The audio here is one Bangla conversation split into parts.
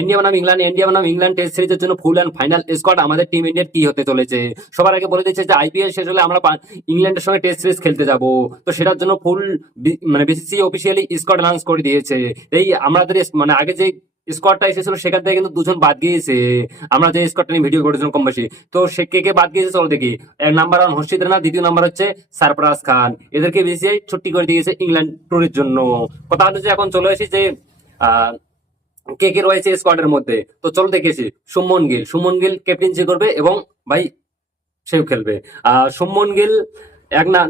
ইন্ডিয়া বনাম ইংল্যান্ড টেস্ট সিরিজের জন্য ফুল অ্যান্ড ফাইনাল স্কোয়াড আমাদের টিম ইন্ডিয়ার কি হতে চলেছে। সবার আগে বলে দিচ্ছে যে আইপিএল শেষ হলে আমরা ইংল্যান্ডের সঙ্গে টেস্ট সিরিজ খেলতে যাব, তো সেটার জন্য ফুল মানে বিসিসি অফিসিয়ালি স্কোয়াড অ্যানাউন্স করে দিয়েছে। এই আমাদের মানে আগে যে স্কোয়াডটা এসেছিল সেখান থেকে কিন্তু দুজন বাদ গিয়েছে, আমরা যে স্কোয়াডটা নিয়ে ভিডিও করেছিলাম কম বেশি, তো সে কে কে বাদ গিয়েছে চলো দেখি। নাম্বার 1 হর্ষিত রানা, দ্বিতীয় নাম্বার হচ্ছে সারফরাজ খান, এদেরকে বিসিসিআই ছুটি করে দিয়েছে ইংল্যান্ড ট্যুরের জন্য। কথা হলো যে এখন চলে এসেছে আহ কে কে রয়েছে স্কোয়াডের মধ্যে, তো চলো দেখেছি। সুমন গিল ক্যাপ্টেন্সি করবে এবং ভাই সেও খেলবে। শুভমন গিল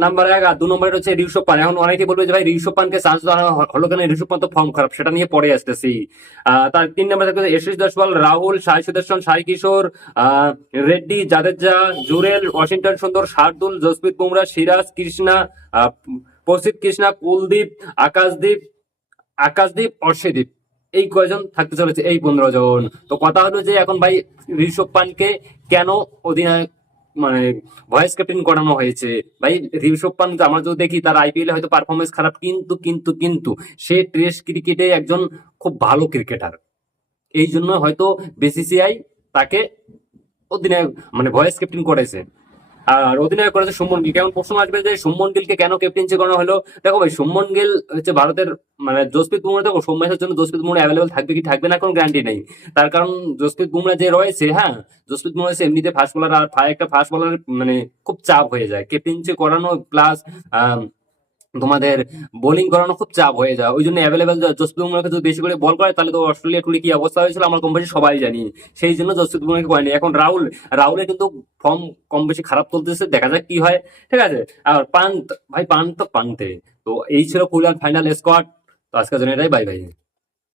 নাম্বার 1, আর 2 নম্বরে হচ্ছে ঋষভ পান। এখন অনেকে বলবে যে ভাই ঋষভ পানকে চান্স দেওয়া হলো কেন, ঋষভ পান তো ফর্ম খারাপ, সেটা নিয়ে পরে আসতেছি। তার 3 নম্বরে থাকবে যশস্বী জয়সওয়াল, রাহুল, সাই সুদর্শন, সাই কিশোর, রেড্ডি, জাদেজা, জুরেল, ওয়াশিংটন সুন্দর, শার্দুল, জসপ্রীত বুমরা, সিরাজ, কৃষ্ণা, প্রসিদ্ধ কৃষ্ণা, কুলদীপ, আকাশদীপ, অর্শদীপ, এই কয়জন থাকতে চলেছে, এই 15 জন। তো কথা হলো যে এখন ভাই ঋষভ পানকে কেন অধিনায়ক মানে ভয়েস ক্যাপ্টেন করানো হয়েছে। ভাই ঋষভ পান আমরা যদি দেখি তার আইপিএল হয়তো পারফরমেন্স খারাপ, কিন্তু সে টেস্ট ক্রিকেটে একজন খুব ভালো ক্রিকেটার, এই জন্য হয়তো বিসিসিআই তাকে অধিনায়ক মানে ভয়েস ক্যাপ্টেন করেছে। আর অধিনায়ক করেছে শুভমন গিল। কেমন প্রশ্ন আসবে যে শুভমন গিলকে কেন ক্যাপ্টেন্সি করানো হলো। দেখো ভাই শুভমন গিল হচ্ছে ভারতের মানে জসপ্রীত বুমরা, দেখো ম্যাচের জন্য জসপ্রীত বুমরা অ্যাভেলেবল থাকবে কি থাকবে না কোনো গ্যারান্টি নেই। তার কারণ জসপ্রীত বুমরা যে রয়েছে, হ্যাঁ জসপ্রীত বুমরা হচ্ছে এমনিতে ফাস্ট বোলার, আর একটা ফাস্ট বোলার মানে খুব চাপ হয়ে যায় ক্যাপ্টেন্সি করানো, প্লাস তোমাদের বোলিং করানো খুব চাপ হয়ে যায়। ওই জন্য অ্যাভেলেবেল জসপ্রীত বুমরাকে যদি বেশি করে বল করে তাহলে তো অস্ট্রেলিয়া টুরে কি অবস্থা হয়েছিল আমরা কম বেশি সবাই জানি। সেই জন্য জসপ্রীত বুমরাকে করেনি। এখন রাহুলের কিন্তু ফর্ম কম বেশি খারাপ চলতেছে, দেখা যাক কি হয়, ঠিক আছে। আর পান্ত ভাই পান্ত তো এই ছিল ফুল অ্যান্ড ফাইনাল স্কোয়াড। তো আজকের জন্য এটাই, বাই বাই।